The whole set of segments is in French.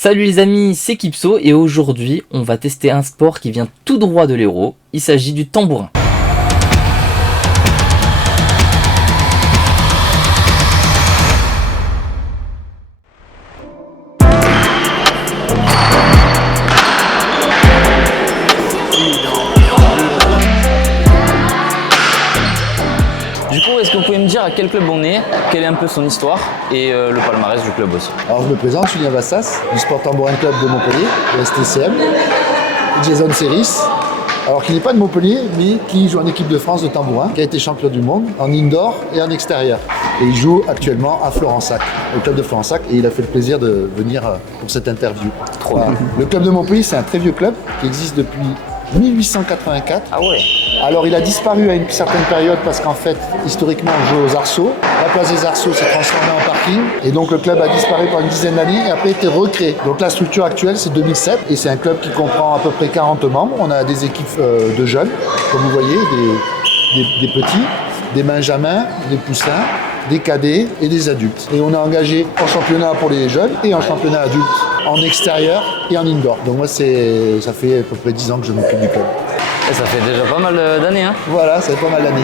Salut les amis, c'est Kipso et aujourd'hui on va tester un sport qui vient tout droit de l'Hérault, il s'agit du tambourin. Du coup, est-ce que vous pouvez me dire à quel club on est, quelle est un peu son histoire et le palmarès du club aussi? Alors je me présente, Julien Vassas, du Sport Tambourin Club de Montpellier, le STCM, Jason Serris, alors qui n'est pas de Montpellier, mais qui joue en équipe de France de tambourin, qui a été champion du monde en indoor et en extérieur. Et il joue actuellement à Florensac, au club de Florensac, et il a fait le plaisir de venir pour cette interview. Trop bien. Le club de Montpellier, c'est un très vieux club qui existe depuis 1884. Ah ouais. Alors il a disparu à une certaine période parce qu'en fait, historiquement, on jouait aux arceaux. La place des arceaux s'est transformée en parking et donc le club a disparu pendant une dizaine d'années et après été recréé. Donc la structure actuelle, c'est 2007 et c'est un club qui comprend à peu près 40 membres. On a des équipes de jeunes, comme vous voyez, des petits, des benjamins, des poussins, des cadets et des adultes. Et on est engagé en championnat pour les jeunes et en championnat adulte, en extérieur et en indoor. Donc moi, ça fait à peu près 10 ans que je m'occupe du club. Et ça fait déjà pas mal d'années, hein. Voilà, ça fait pas mal d'années.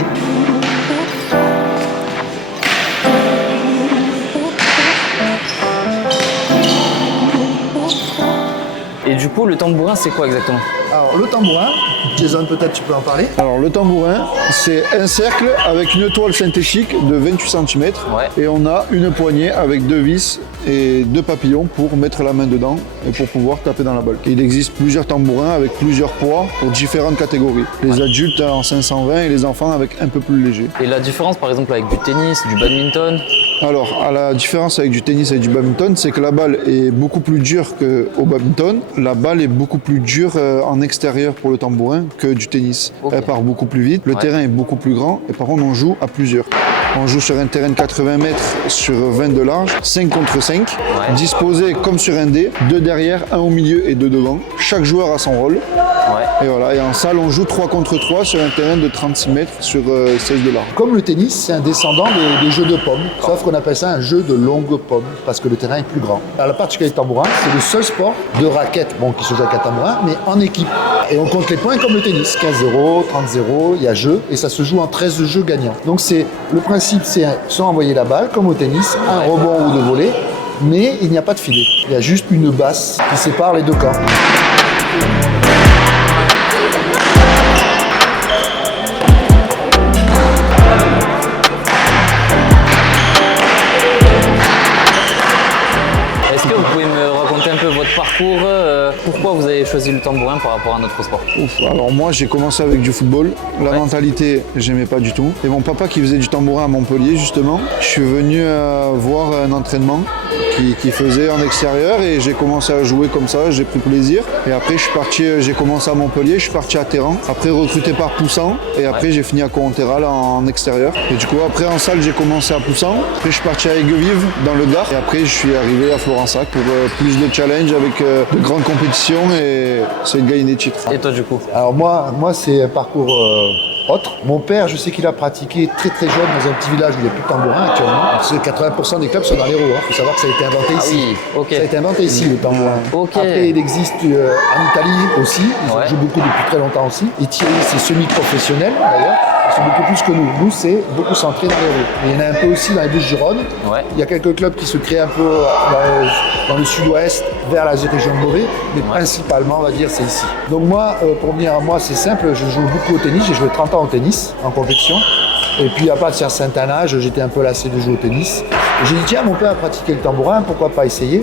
Et du coup, le tambourin, c'est quoi exactement? Alors le tambourin, Jason, peut-être tu peux en parler. Alors le tambourin, c'est un cercle avec une toile synthétique de 28 cm Ouais. et on a une poignée avec deux vis et deux papillons pour mettre la main dedans et pour pouvoir taper dans la balle. Il existe plusieurs tambourins avec plusieurs poids pour différentes catégories. Les adultes en 520 et les enfants avec un peu plus léger. Et la différence par exemple avec du tennis, du badminton? Alors, à la différence avec du tennis et du badminton, c'est que la balle est beaucoup plus dure qu'au badminton. La balle est beaucoup plus dure en extérieur pour le tambourin que du tennis. Okay. Elle part beaucoup plus vite, le terrain est beaucoup plus grand et par contre on joue à plusieurs. On joue sur un terrain de 80 mètres sur 20 de large, 5 contre 5, disposé comme sur un dé, 2 derrière, 1 au milieu et 2 devant. Chaque joueur a son rôle. Et voilà, et en salle on joue 3 contre 3 sur un terrain de 36 mètres sur 16 de large. Comme le tennis, c'est un descendant des jeux de pommes, sauf qu'on appelle ça un jeu de longue pomme, parce que le terrain est plus grand. Alors, la particularité du tambourin, c'est le seul sport de raquette, qui se joue avec un tambourin, mais en équipe. Et on compte les points comme le tennis, 15-0, 30-0, il y a jeu, et ça se joue en 13 jeux gagnants. Donc le principe, c'est soit envoyer la balle, comme au tennis, un rebond ou deux volets, mais il n'y a pas de filet. Il y a juste une basse qui sépare les deux camps. Est-ce que vous pouvez me raconter un peu votre parcours? Pourquoi vous avez choisi le tambourin par rapport à notre sport? Alors moi j'ai commencé avec du football, la mentalité j'aimais pas du tout. Et mon papa qui faisait du tambourin à Montpellier justement, je suis venu voir un entraînement qui faisait en extérieur et j'ai commencé à jouer comme ça, j'ai pris plaisir. Et après j'ai commencé à Montpellier, je suis parti à Terran, après recruté par Poussan et après j'ai fini à Corontéral en extérieur. Et du coup après en salle j'ai commencé à Poussan, après je suis parti à Aiguevive dans le Gard et après je suis arrivé à Florensac pour plus de challenge avec de grandes compétitions et c'est de gagner des titres. Et toi du coup? Alors moi c'est un parcours autre. Mon père, je sais qu'il a pratiqué très très jeune dans un petit village où il n'y a plus de tambourin actuellement. Parce que 80% des clubs sont dans l'Hérault. Il faut savoir que ça a été inventé ici. Oui, ok. Ça a été inventé ici le tambourin. Ok. Après il existe en Italie aussi. Ils jouent beaucoup depuis très longtemps aussi. Et Thierry c'est semi-professionnel d'ailleurs. C'est beaucoup plus que nous. Nous, c'est beaucoup centré dans l'Hérault. Il y en a un peu aussi dans les Bouches-du-Rhône. Il y a quelques clubs qui se créent un peu dans le sud-ouest, vers la région de Beauvais, mais principalement, on va dire, c'est ici. Donc moi, pour venir à moi, c'est simple, je joue beaucoup au tennis. J'ai joué 30 ans au tennis, en compétition. Et puis à partir d'un certain âge, j'étais un peu lassé de jouer au tennis. Et j'ai dit, tiens, mon père a pratiqué le tambourin, pourquoi pas essayer?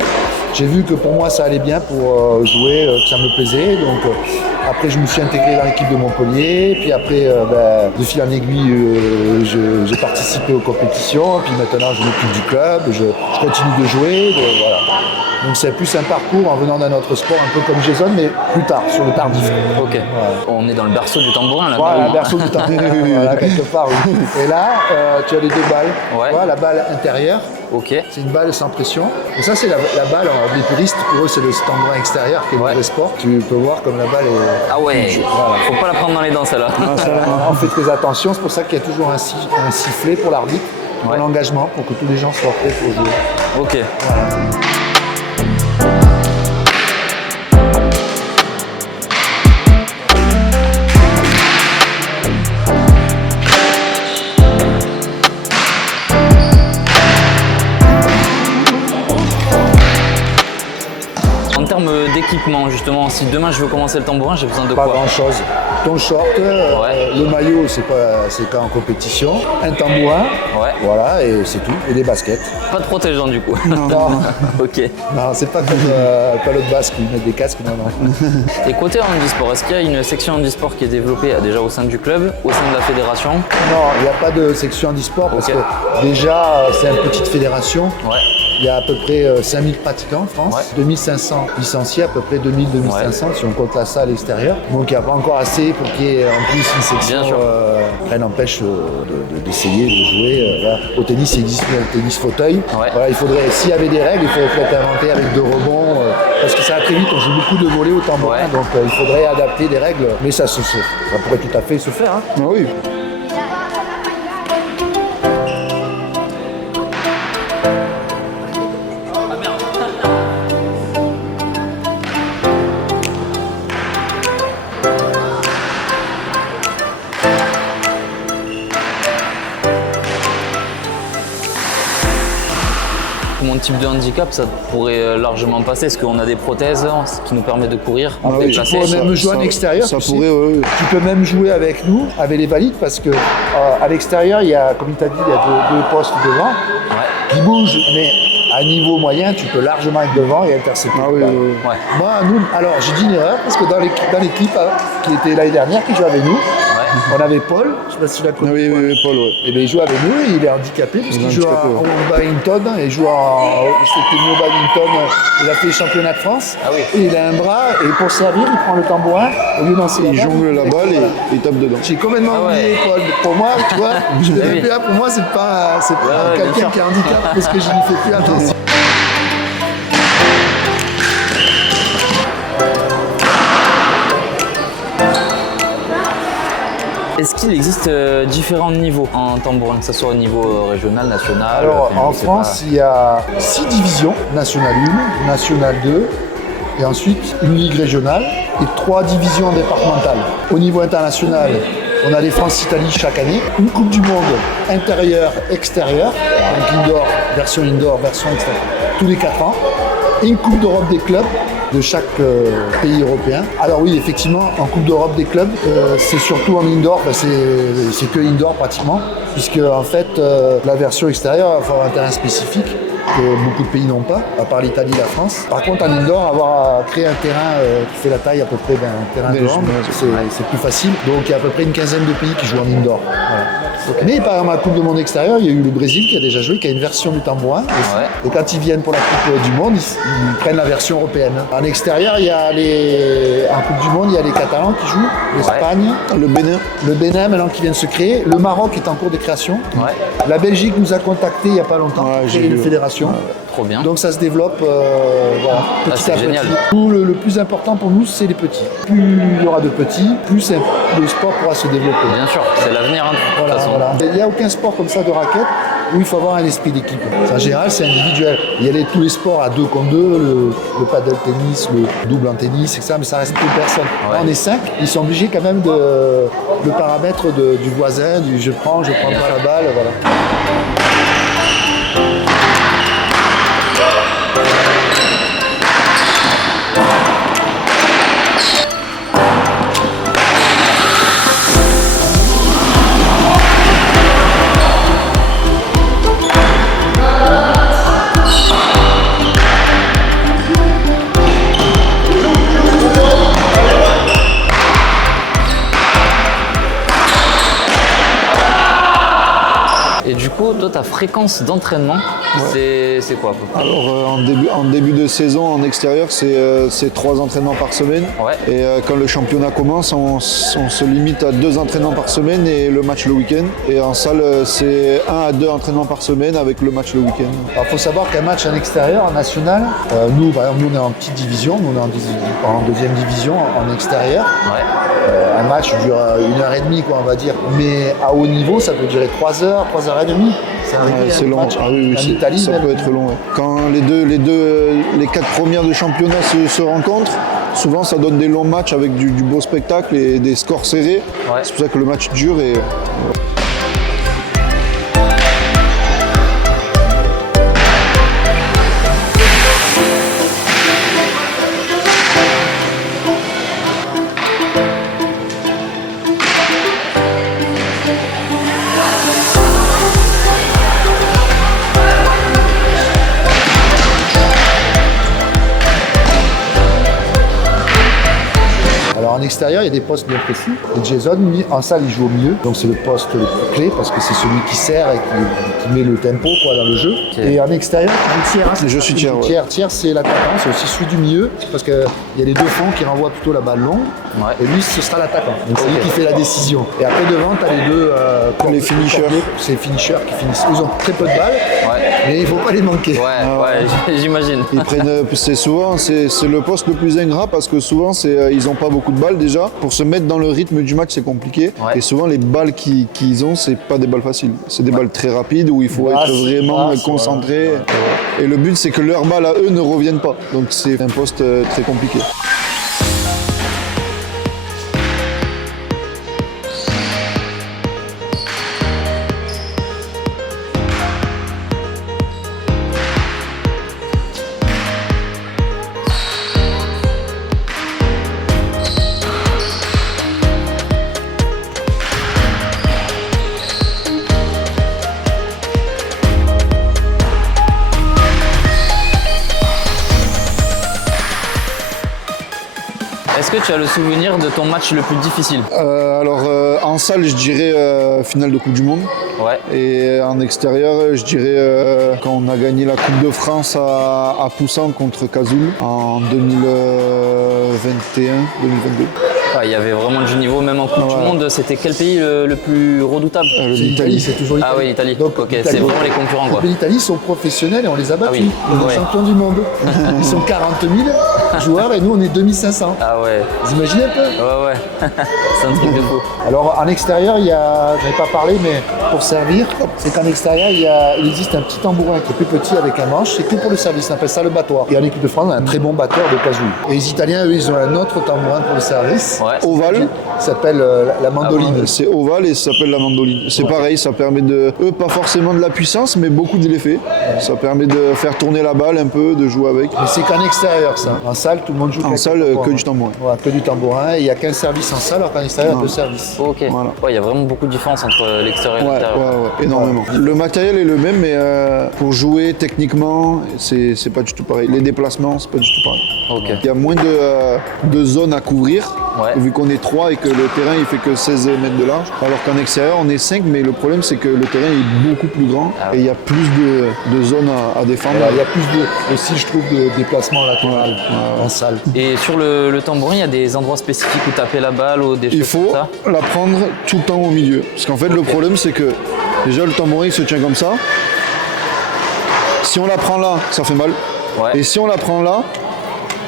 J'ai vu que pour moi, ça allait bien pour jouer, que ça me plaisait. Donc après, je me suis intégré dans l'équipe de Montpellier. Puis après, de fil en aiguille, j'ai participé aux compétitions. Puis maintenant, je m'occupe du club, je continue de jouer. Voilà. Donc c'est plus un parcours en venant d'un autre sport, un peu comme Jason, mais plus tard, sur le tardif. Ok. Voilà. On est dans le berceau du tambourin là. Voilà, le berceau du tambourin, voilà, quelque part. Oui. Et là, tu as les deux balles. Voilà, la balle intérieure. Ok. C'est une balle sans pression. Et ça, c'est la balle, les puristes, pour eux, c'est le tambourin extérieur qui est le vrai sport. Tu peux voir comme la balle est... Ah ouais, voilà. Faut pas la prendre dans les dents celle-là. On fait très attention, c'est pour ça qu'il y a toujours un sifflet pour l'arbitre, pour l'engagement, pour que tous les gens soient prêts pour jouer. Ok. Voilà. termes d'équipement, justement, si demain je veux commencer le tambourin, j'ai besoin de Pas quoi? grand chose. Ton short, le maillot, c'est pas en compétition, un tambourin, voilà, et c'est tout, et des baskets. Pas de protégeant du coup. Non. Ok. Non, c'est pas comme Palot de Basque, ils mettent des casques, non. Et côté handisport, est-ce qu'il y a une section handisport qui est développée déjà au sein du club, au sein de la fédération? Non, il n'y a pas de section handisport parce que déjà, c'est une petite fédération. Il y a à peu près 5000 pratiquants en France, 2500 licenciés, à peu près 2000-2500 si on compte la salle extérieure. Donc il n'y a pas encore assez pour qu'il y ait en plus une section. Rien n'empêche d'essayer de jouer. Voilà. Au tennis, il existe le tennis fauteuil. Voilà, il faudrait, s'il y avait des règles, il faudrait peut-être inventer avec 2 rebonds. Parce que ça va très vite, on joue beaucoup de volets au tambourin, donc il faudrait adapter des règles. Mais ça pourrait tout à fait se faire. Hein. Ah oui. Mon type de handicap, ça pourrait largement passer. Est-ce qu'on a des prothèses qui nous permettent de courir? Tu pourrais même jouer en extérieur. Ça pourrait, oui. Tu peux même jouer avec nous, avec les valides, parce que à l'extérieur, il y a, comme tu as dit, il y a deux postes devant qui bougent, mais à niveau moyen, tu peux largement être devant et intercepter. Moi, alors j'ai dit une erreur, parce que dans l'équipe qui était l'année dernière, qui jouait avec nous, on avait Paul, je ne sais pas si tu l'as connu. Oui, Paul, Et bien, il joue avec nous, et il est handicapé, parce qu'il joue au badminton, c'était mieux au badminton, il a fait les championnats de France, et il a un bras, et pour servir, il prend le tambourin, au lieu d'en il jongle la balle et il tape dedans. J'ai complètement oublié Paul. Pour moi, tu vois, je ne plus là, pour moi, c'est pas quelqu'un qui a un handicap, parce que je n'y fais plus attention. Est-ce qu'il existe différents niveaux en tambourin, que ce soit au niveau régional, national? Alors en France, il y a 6 divisions, National 1, National 2, et ensuite une ligue régionale et 3 divisions départementales. Au niveau international, on a les France-Italie chaque année, une Coupe du Monde intérieure-extérieure, donc indoor, version extérieure, tous les 4 ans, et une Coupe d'Europe des clubs de chaque pays européen. Alors oui, effectivement, en Coupe d'Europe des clubs, c'est surtout en indoor, c'est que indoor pratiquement, puisque en fait, la version extérieure va avoir un terrain spécifique que beaucoup de pays n'ont pas, à part l'Italie et la France. Par contre, en indoor, avoir à créer un terrain qui fait la taille à peu près d'un terrain de hand, c'est plus facile. Donc il y a à peu près une quinzaine de pays qui jouent en indoor. Voilà. Mais par exemple, à la Coupe du Monde extérieure, il y a eu le Brésil qui a déjà joué, qui a une version du tambourin. Et quand ils viennent pour la Coupe du Monde, ils prennent la version européenne. En extérieur, il y a en Coupe du Monde, il y a les Catalans qui jouent, l'Espagne, le Bénin maintenant qui vient de se créer, le Maroc est en cours de création. La Belgique nous a contactés il n'y a pas longtemps pour créer une fédération. Trop bien. Donc ça se développe petit à petit. Génial. Le plus important pour nous, c'est les petits. Plus il y aura de petits, plus le sport pourra se développer. Bien sûr, c'est l'avenir. De toute façon. Il n'y a aucun sport comme ça de raquette où il faut avoir un esprit d'équipe. En général, c'est individuel. Il y a tous les sports à 2 contre 2, le paddle tennis, le double en tennis, etc. Mais ça reste une personne. Là, on est 5. Ils sont obligés quand même le paramètre du voisin, du je prends pas la balle, voilà. Et du coup, toi, ta fréquence d'entraînement, c'est quoi? Alors, en début de saison, en extérieur, c'est 3 entraînements par semaine. Et quand le championnat commence, on se limite à 2 entraînements par semaine et le match le week-end. Et en salle, c'est 1 à 2 entraînements par semaine avec le match le week-end. Alors, il faut savoir qu'un match en extérieur, en national, nous, par exemple, nous, on est en petite division, nous, on est en deuxième division, en extérieur. Un match dure 1h30, quoi, on va dire. Mais à haut niveau, ça peut durer 3 heures, 3h30. C'est long. Match. Ah oui, en Italie, ça peut être long. Quand les 4 premières de championnat se rencontrent, souvent ça donne des longs matchs avec du beau spectacle et des scores serrés. C'est pour ça que le match dure. en extérieur, il y a des postes bien précis. Et Jason, lui, en salle, il joue au milieu. Donc c'est le poste le plus clé parce que c'est celui qui sert et qui met le tempo quoi, dans le jeu. Okay. Et en extérieur, tu joues tiers. Je suis tiers. Tiers, c'est l'attaquant. C'est aussi celui du milieu parce qu'il y a les deux fonds qui renvoient plutôt la balle longue. Ouais. Et lui, ce sera l'attaquant. Donc c'est lui qui fait la décision. Et après, devant, tu as les deux. Les finishers. C'est les finishers qui finissent. Ils ont très peu de balles, mais il ne faut pas les manquer. Ouais, j'imagine. Ils prennent, c'est le poste le plus ingrat parce que souvent, ils n'ont pas beaucoup de balles déjà. Pour se mettre dans le rythme du match, c'est compliqué. Ouais. Et souvent, les balles qu'ils ont, c'est pas des balles faciles. C'est des balles très rapides où il faut être vraiment concentré. Et le but, c'est que leurs balles à eux ne reviennent pas. Donc, c'est un poste très compliqué. Est-ce que tu as le souvenir de ton match le plus difficile? En salle, je dirais finale de Coupe du Monde. Ouais. Et en extérieur, je dirais quand on a gagné la Coupe de France à Poussan contre Cazoul en 2021-2022. Il y avait vraiment du niveau, même en Coupe du Monde. C'était quel pays le plus redoutable? L'Italie, c'est toujours l'Italie. Ah oui, l'Italie. Donc, c'est vraiment les concurrents. L'Italie sont professionnels et on les a battus. Ils sont champions du monde. Ils sont 40 000 joueurs et nous, on est 2500. Ah ouais. Vous imaginez un peu? Ouais. C'est un truc de fou. Alors, en extérieur, je n'avais pas parlé, mais pour servir, c'est qu'en extérieur, il existe un petit tambourin qui est plus petit avec un manche. C'est que pour le service. On appelle ça le battoir. Et en équipe de France, on a un très bon batteur de Cazoul. Et les Italiens, eux, ils ont un autre tambourin pour le service. Ouais. Ovale. Ça s'appelle la mandoline. C'est ovale et ça s'appelle la mandoline. C'est pareil, ça permet pas forcément de la puissance, mais beaucoup de l'effet. Ça permet de faire tourner la balle un peu, de jouer avec. Mais c'est qu'en extérieur, ça. En salle, tout le monde joue. En salle, que du tambourin. Ouais, que du tambourin. Il n'y a qu'un service en salle, alors qu'en extérieur, il y a deux services. Ok. Voilà. Il y a vraiment beaucoup de différence entre l'extérieur et l'intérieur. Ouais, énormément. Le matériel est le même, mais pour jouer techniquement, c'est pas du tout pareil. Les déplacements, c'est pas du tout pareil. Okay. Il y a moins de zones à couvrir, vu qu'on est 3 et que le terrain il fait que 16 mètres de large. Alors qu'en extérieur, on est 5, mais le problème c'est que le terrain est beaucoup plus grand et il y a plus de zones à défendre. Il y a plus aussi, je trouve, de déplacements latéral en salle. Et sur le tambourin, il y a des endroits spécifiques où taper la balle ou des choses comme ça? Il faut la prendre tout le temps au milieu. Parce qu'en fait, le problème c'est que déjà le tambourin il se tient comme ça. Si on la prend là, ça fait mal. Ouais. Et si on la prend là,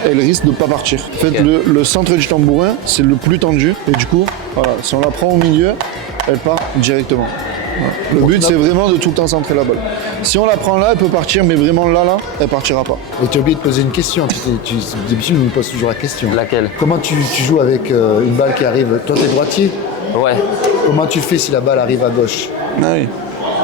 elle risque de ne pas partir. En fait, le centre du tambourin, c'est le plus tendu. Et du coup, voilà, si on la prend au milieu, elle part directement. Voilà. Le but, c'est vraiment de tout le temps centrer la balle. Si on la prend là, elle peut partir, mais vraiment là, elle partira pas. Et tu as oublié de poser une question. D'habitude, on nous pose toujours la question. Laquelle? Comment tu joues avec une balle qui arrive? Toi, t'es droitier? Ouais. Comment tu fais si la balle arrive à gauche?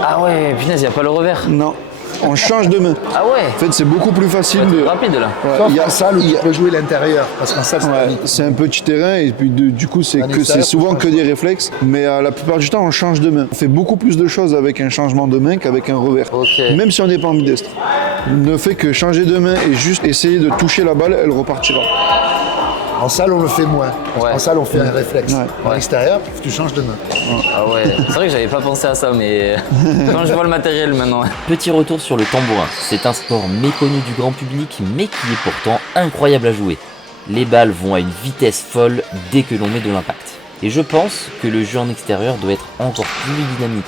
Ah ouais, punaise, il n'y a pas le revers? Non. On change de main. Ah ouais. En fait, c'est beaucoup plus facile de. Rapide là. Sauf en salle où il peut jouer l'intérieur, parce qu'en salle c'est un petit terrain et puis du coup c'est souvent que des réflexes. Mais la plupart du temps, on change de main. On fait beaucoup plus de choses avec un changement de main qu'avec un revers. Okay. Même si on n'est pas ambidestre. Ne fait que changer de main et juste essayer de toucher la balle, elle repartira. En salle, on le fait moins. En salle, on fait un réflexe. En extérieur, tu changes de main. Ah ouais, c'est vrai que j'avais pas pensé à ça, mais quand je vois le matériel maintenant. Petit retour sur le tambourin. C'est un sport méconnu du grand public, mais qui est pourtant incroyable à jouer. Les balles vont à une vitesse folle dès que l'on met de l'impact. Et je pense que le jeu en extérieur doit être encore plus dynamique.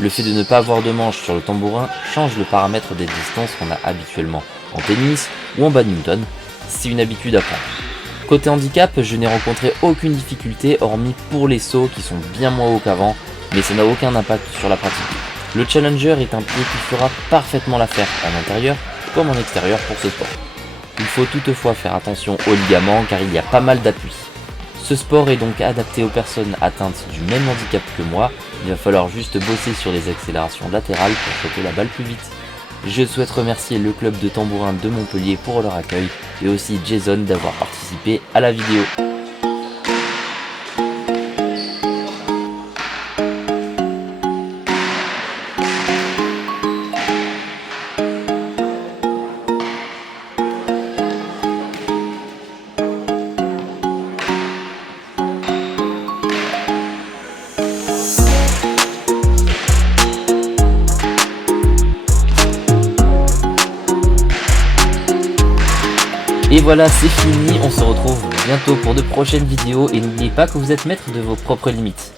Le fait de ne pas avoir de manche sur le tambourin change le paramètre des distances qu'on a habituellement en tennis ou en badminton. C'est une habitude à prendre. Côté handicap, je n'ai rencontré aucune difficulté hormis pour les sauts qui sont bien moins hauts qu'avant, mais ça n'a aucun impact sur la pratique. Le Challenger est un pied qui fera parfaitement l'affaire en intérieur comme en extérieur pour ce sport. Il faut toutefois faire attention aux ligaments car il y a pas mal d'appui. Ce sport est donc adapté aux personnes atteintes du même handicap que moi, il va falloir juste bosser sur les accélérations latérales pour choper la balle plus vite. Je souhaite remercier le club de tambourin de Montpellier pour leur accueil et aussi Jason d'avoir participé à la vidéo. Et voilà, c'est fini, on se retrouve bientôt pour de prochaines vidéos et n'oubliez pas que vous êtes maître de vos propres limites.